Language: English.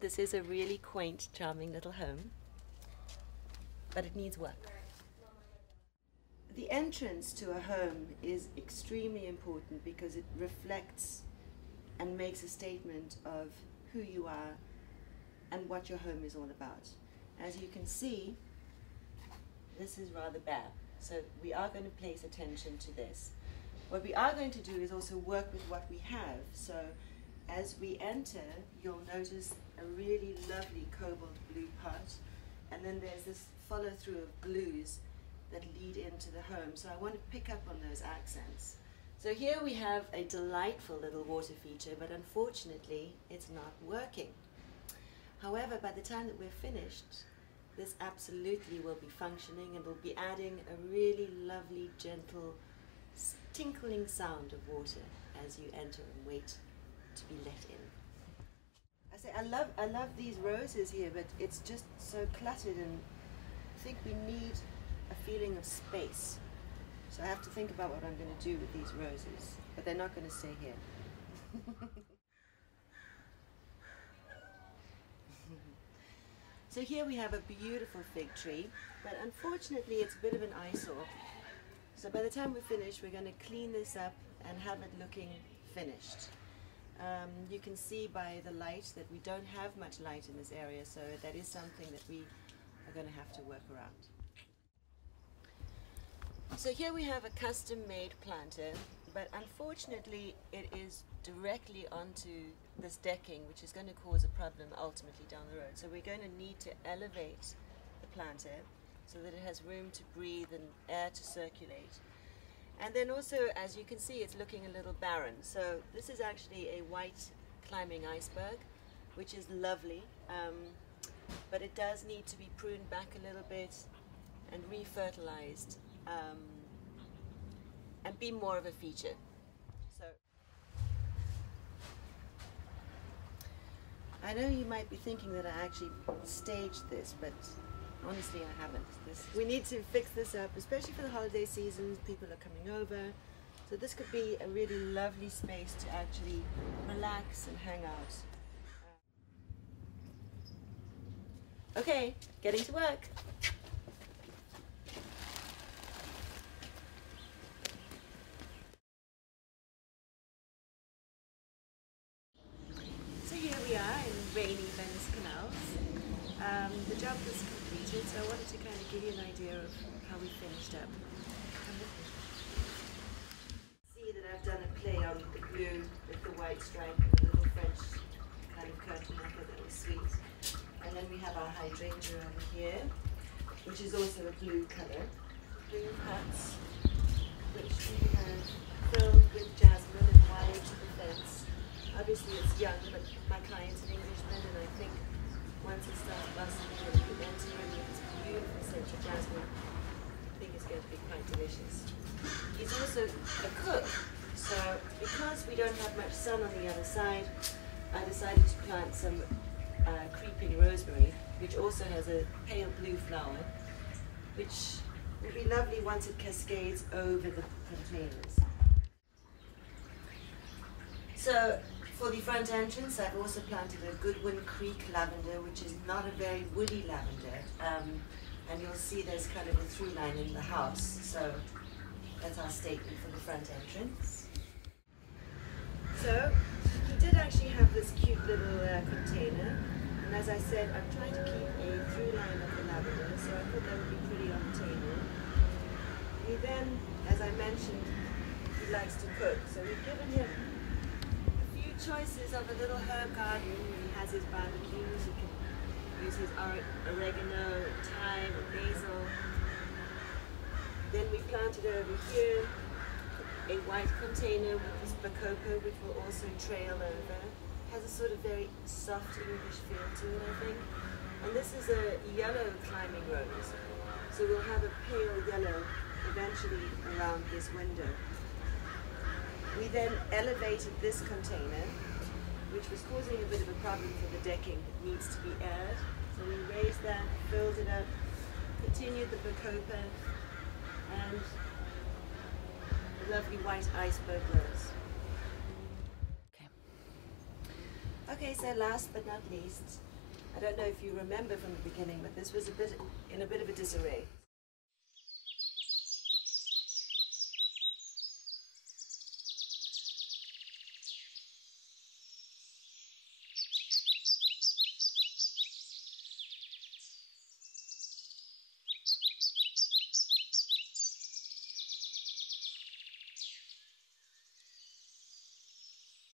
This is a really quaint, charming little home, but it needs work. The entrance to a home is extremely important because it reflects and makes a statement of who you are and what your home is all about. As you can see, this is rather bare, so we are going to place attention to this. What we are going to do is also work with what we have. So as we enter, you'll notice a really lovely cobalt blue pot, and then there's this follow through of blues that lead into the home. So I want to pick up on those accents. So here we have a delightful little water feature, but unfortunately it's not working. However, by the time that we're finished, this absolutely will be functioning and will be adding a really lovely, gentle, tinkling sound of water as you enter and wait to be let in. I say I love these roses here, but it's just so cluttered, and I think we need a feeling of space. So I have to think about what I'm going to do with these roses, but they're not going to stay here. So here we have a beautiful fig tree, but unfortunately it's a bit of an eyesore. So by the time we're finished, we're going to clean this up and have it looking finished. You can see by the light that we don't have much light in this area, so that is something that we are going to have to work around. So here we have a custom-made planter, but unfortunately it is directly onto this decking, which is going to cause a problem ultimately down the road. So we're going to need to elevate the planter so that it has room to breathe and air to circulate. And then also, as you can see, it's looking a little barren. So this is actually a white climbing iceberg, which is lovely, but it does need to be pruned back a little bit and re-fertilized and be more of a feature. So I know you might be thinking that I actually staged this, but honestly I haven't. We need to fix this up, especially for the holiday season. People are coming over, so this could be a really lovely space to actually relax and hang out. Okay, getting to work. So here we are in rainy Venice Canals. The job was completed, so I wanted to kind of give you an idea of how we finished up. See that I've done a play on the blue with the white stripe and a little French kind of curtain. I thought that was sweet. And then we have our hydrangea over here, which is also a blue colour. Blue pots, which we have filled with jasmine and wired to the fence. Obviously it's young, but my client's an Englishman, and I think once it starts bustling and you enter in with this beautiful scent of jasmine, I think it's going to be quite delicious. He's also a cook, so because we don't have much sun on the other side, I decided to plant some creeping rosemary, which also has a pale blue flower, which will be lovely once it cascades over the containers. So for the front entrance, I've also planted a Goodwin Creek lavender, which is not a very woody lavender, and you'll see there's kind of a through line in the house, so that's our statement for the front entrance. So he did actually have this cute little container, and as I said, I'm trying to keep a through line of the lavender, so I thought that would be pretty on the table. He then, as I mentioned, he likes to cook, so we've given him choices of a little herb garden. He has his barbecues, he can use his oregano, thyme, basil. Then we planted over here a white container with this bacopa, which will also trail over. Has a sort of very soft English feel to it, I think. And this is a yellow climbing rose, so we'll have a pale yellow eventually around this window. We then elevated this container, which was causing a bit of a problem for the decking that needs to be aired. So we raised that, filled it up, continued the bacopa, and a lovely white iceberg rose. Okay, so last but not least, I don't know if you remember from the beginning, but this was in a bit of a disarray.